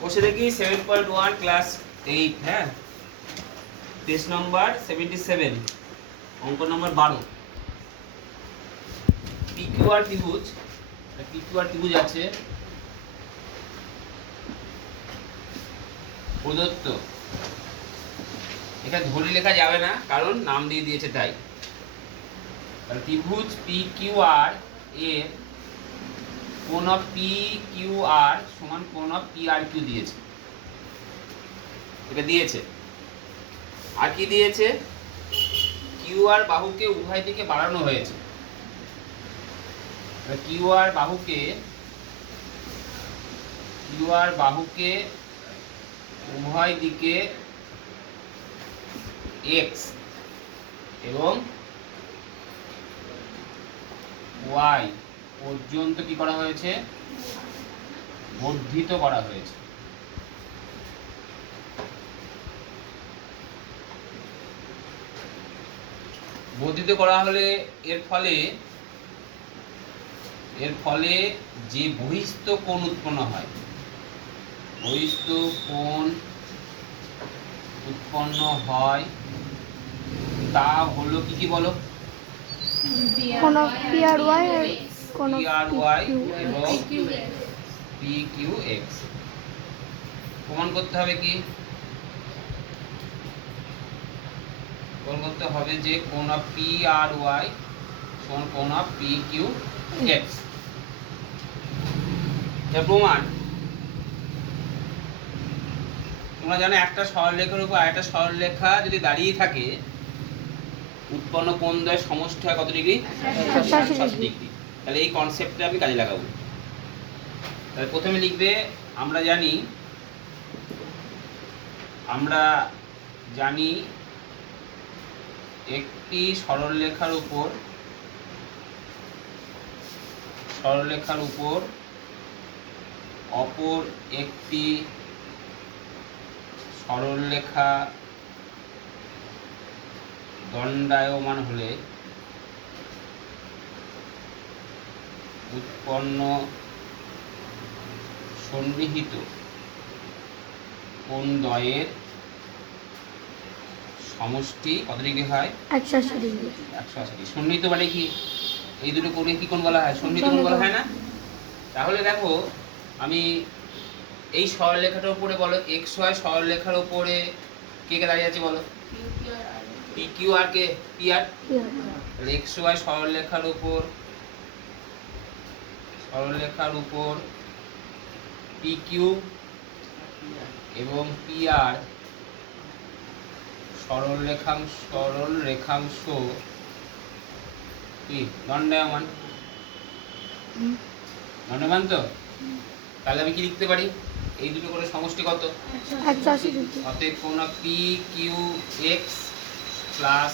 বসে দেখি 7.1 ক্লাস 8, হ্যাঁ, পেজ নম্বর 77, অঙ্ক নম্বর 12। পিকিউআর ত্রিভুজ আছে প্রদত্ত। এটা ধরে লেখা যাবে না কারণ নাম দিয়ে দিয়েছে তাই। ত্রিভুজ পিকিউআর এর কোণ পিকিউআর সমান কোণ পিআরকিউ দিয়েছে। এটা দিয়েছে। আর কি দিয়েছে? কিউআর বাহুকে উভয় দিকে বাড়ানো হয়েছে। কিউআর বাহুকে উভয় দিকে এক্স এবং ওয়াই পর্যন্ত কি করা হয়েছে? বর্ধিত করা হয়েছে। বর্ধিত করা হলে এর ফলে যে বহিস্থ কোণ উৎপন্ন হয়, তা হলো কি বলো? কোণ PRY এবং PQX। প্রমাণ করতে হবে কি? প্রমাণ করতে হবে যে কোণ PRY সমান কোণ PQX। এর প্রমাণ তোমরা জানো, একটা সরলরেখার উপর আরেকটা সরলরেখা যদি দাঁড়িয়ে থাকে, উৎপন্ন কোণদ্বয়ের সমষ্টি হয় কত ডিগ্রি? 180 ডিগ্রি। তাহলে এই কনসেপ্টটা আমি কাজে লাগাবো। তাহলে প্রথমে লিখবে, আমরা জানি একটি সরলরেখার উপর অপর একটি সরলরেখা দণ্ডায়মান হলে উৎপন্ন সন্নিহিত কোণদ্বয়ের সমষ্টি কত ডিগ্রি হয়? 180 ডিগ্রি। 180। সন্নিহিত মানে কি? এই দুটো কোণে কি কোণ বলা হয়? সন্নিহিত কোণ বলা হয় না? তাহলে দেখো, আমি এই সরলরেখাটার উপরে বলো, এক্স ওয়াই সরলরেখার উপরে কে দাঁড়িয়ে আছে বলো? পিকিউ আর কে? পিআর। তাহলে এক্স ওয়াই সরলরেখার উপর পিকিউ এবং পিআর সরলরেখাংশ কি দণ্ডায়মান? দণ্ডায়মান তো? তাহলে আমি কি লিখতে পারি? এই দুটো করে সমষ্টি কত? 180 ডিগ্রি। অতএব কোণ PQX প্লাস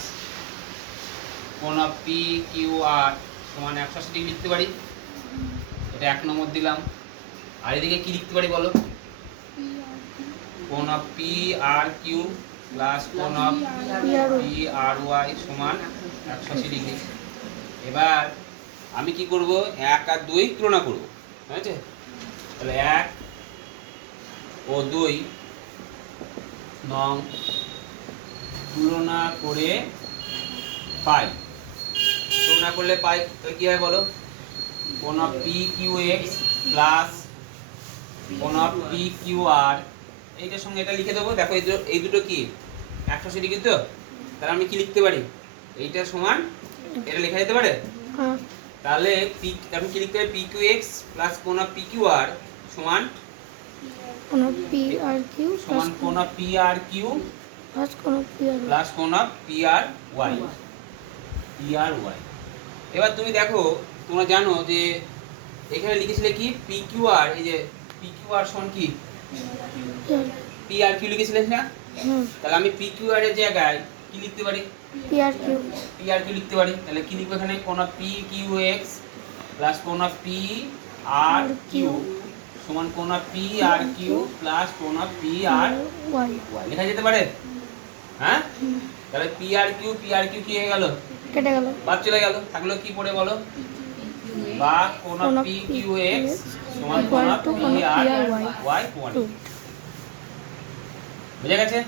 কোণ PQR সমান 180 ডিগ্রি লিখতে পারি। এটা 1 নম্বর দিলাম। আর এদিকে কি লিখতে পারি বলো? কোণ PRQ প্লাস কোণ PRY সমান 180 ডিগ্রি। এবার আমি কি করব? 1 আর 2 তুলনা করব, ঠিক আছে? তাহলে 1 ও 2 নং তুলনা করে পাই। তুলনা করলে পাই, তাহলে কি হয় বলো? কোণ PQX প্লাস কোণ PQR, এইটার সঙ্গে এটা লিখে দেবো। দেখো এই দুটো কি 180 ডিগ্রি তো? তাহলে আমি কি লিখতে পারি? এইটা সমান এটা লেখা যেতে পারে। তাহলে আমি কি লিখতে পারি? PQX প্লাস কোণ PQR সমান কোণ PRQ সমান কোণ PRQ প্লাস কোণ PRY। এবার তুমি দেখো, তোমরা জানো যে এখানে লিখেছিলে কি PQR, এই যে PQR সমান কি PRQ লিখেছিলে না? তাহলে আমি PQR এর জায়গায় কি লিখতে পারি? PRQ লিখতে পারি। তাহলে কি লিখবো এখানে? কোণ PQX প্লাস কোণ PRQ সমান কোণ PRQ প্লাস কোণ PRY লেখা যেতে পারে, হ্যাঁ? তাহলে PRQ কি হয়ে গেল? কেটে গেল, বাদ চলে গেল। থাকলো কি পড়ে বলো? বা কোণ PQX সমান Equal কোণ to পি কোণ আর P আর Y ওয়াই 2 বুঝে গেছে?